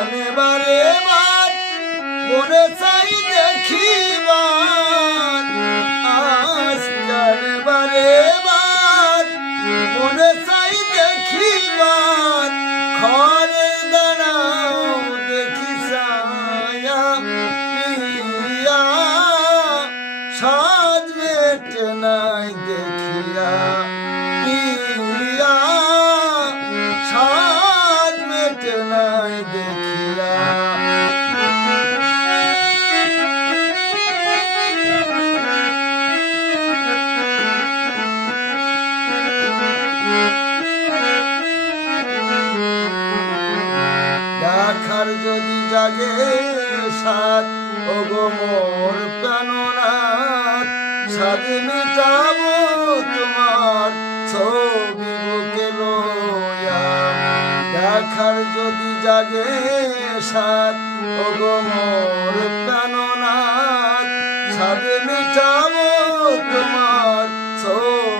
জানে বারে বার মনে চাই দেখিবার আজ জানে বারে বার মনে চাই দেখিবার ঘরে দাঁড়াও দেখি ছায়া পিয়া সাজ মেটে নাই দেখিয়া পিয়া সাজ মেটে নাই দেখিয়া দেখার যদি জাগে সাত ওগো মোর প্রাণনাথ সাদ মেটাবো তোমার ছবি বুকে লইয়া দেখার যদি জাগে সাত ওগো মোর প্রাণনাথ সাদ মেটাবো তোমার ছবি